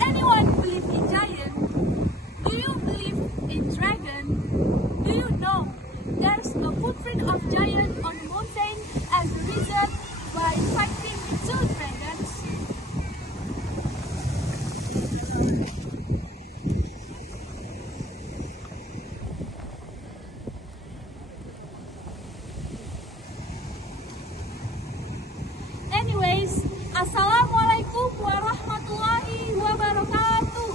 anyone believe in giant? Do you believe in dragon? Do you know there's a footprint of giant on the mountain as the reason by fighting two dragons? Anyways, Assalamualaikum warahmatullahi wabarakatuh.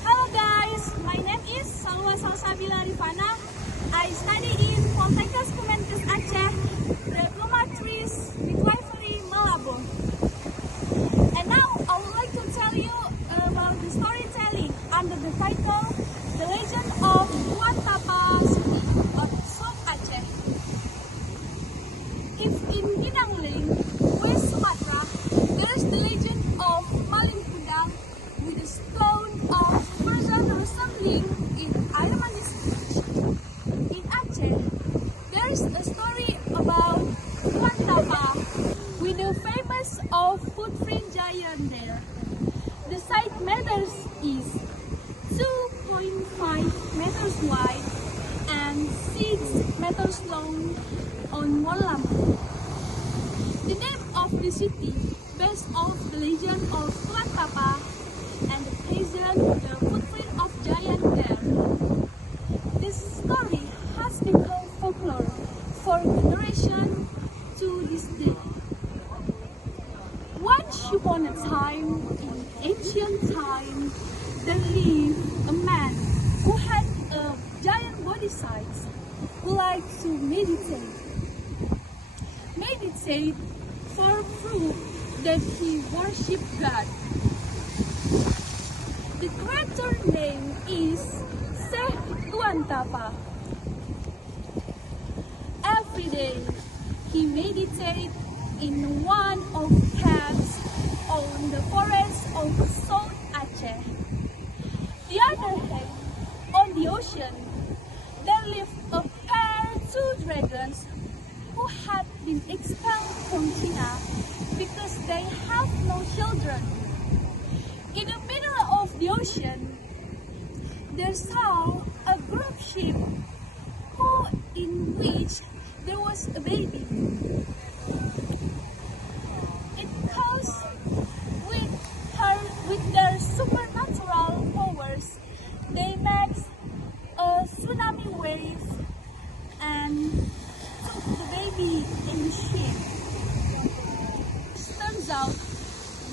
Hello guys, my name is Salwa Salsabila Rifana. I study in Poltekkes Kemenkes Aceh, Diploma 3 Midwifery Meulaboh. And now I would like to tell you about the storytelling under the title The Legend of Tapak City of South Aceh. If in Ginangling, West Sumatra, there is the legend of Maling Kundang with a stone of person resembling in air manis. In Aceh, there is a story about Tuan Tapak with the famous of footprint giant there. The site meters is 2.5 meters wide and 6 meters long on Meulaboh. The name of the city based off the legend of Tuan Tapak and the present the footprint of giant there. This story has become folklore for generation to this day. Once upon a time, in ancient time, there lived a man who had a giant body size who liked to meditate for proof that he worshipped God. The creator name is Tuan Tapak. Every day he meditated in one of caves on the forest of South Aceh. The other hand, on the ocean, there lived a pair two dragons who had been expelled from China because they have no children. In the middle of the ocean, there saw a group ship in which there was a baby. It caused with their supernatural powers, they made a tsunami wave and took the baby in the ship. It turns out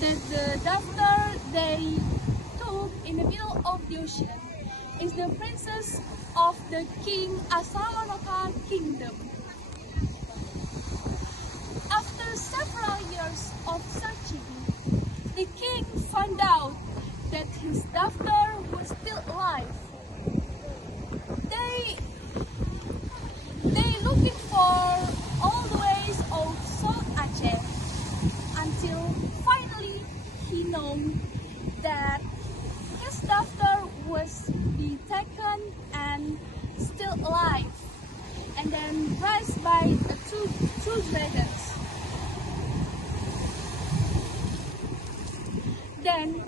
that the daughter they took in the middle of the ocean is the princess of the king Aceh Selatan kingdom. After several years of searching, the king found out that his daughter was still alive. They looking for all the ways of South Aceh until finally he knew that his daughter was be taken and still alive, and then raised by the two dragons. Then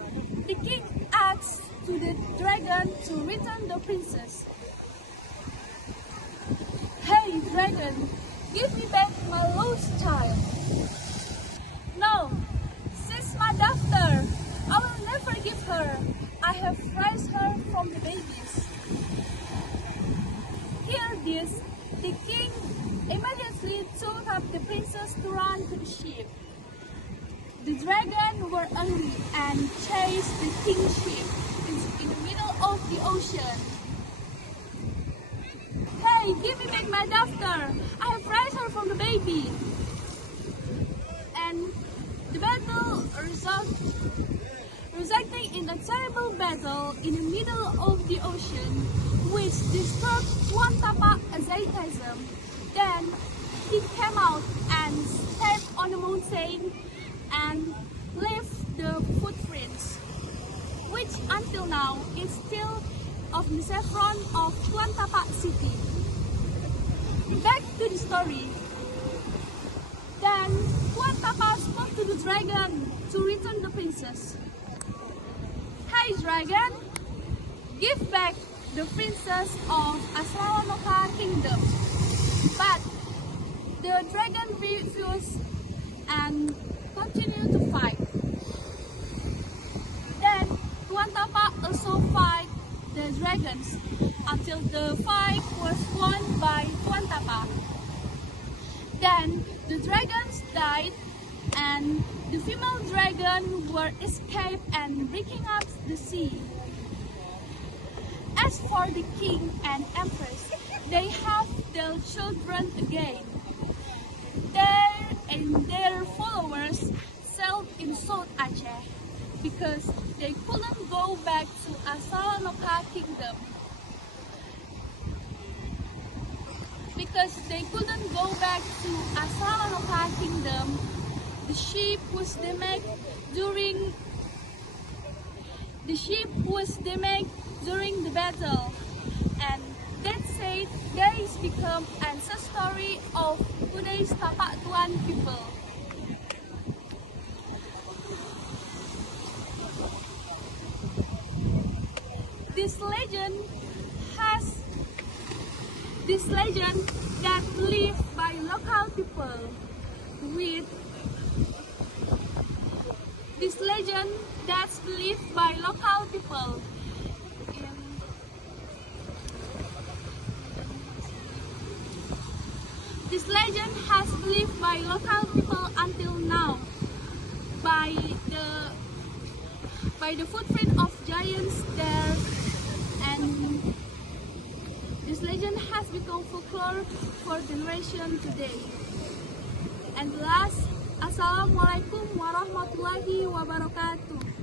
the king asked to the dragon to return the princess. Hey dragon, give me back my lost child. No, she's my daughter. I will never give her. I have raised her from the babies. Hear this, the king immediately took up the princess to run to the ship. The dragon were angry and chased the king's ship in the middle of the ocean. Hey, give me back my daughter! I have raised her from the baby. And the battle resulting in a terrible battle in the middle of the ocean, which disturbed Tuan Tapak asceticism. Then he came out and stepped on the mountain and left the footprints, which until now is still of the saffron of Tuan Tapak city. Back to the story. Then Tuan Tapak spoke to the dragon to return the princess. Hey dragon, give back the princess of Asawanoka kingdom. But the dragon refused and continued to fight. Then Tuan Tapak also fight the dragons until the fight was won by Tuan Tapak. Then the dragons died and the female dragon were escaped and breaking up the sea. As for the king and empress, they have their children again. They and their followers settled in South Aceh because they couldn't go back to Asawanoka kingdom. The ship was damaged during the battle, and that said, there is become ancestry of today's Tapak Tuan people. This legend that lived by local people with this legend that's believed by local people This legend has believed by local people until now by the footprint of giants there, and this legend has become folklore for generation today. And last, Assalamualaikum warahmatullahi wabarakatuh.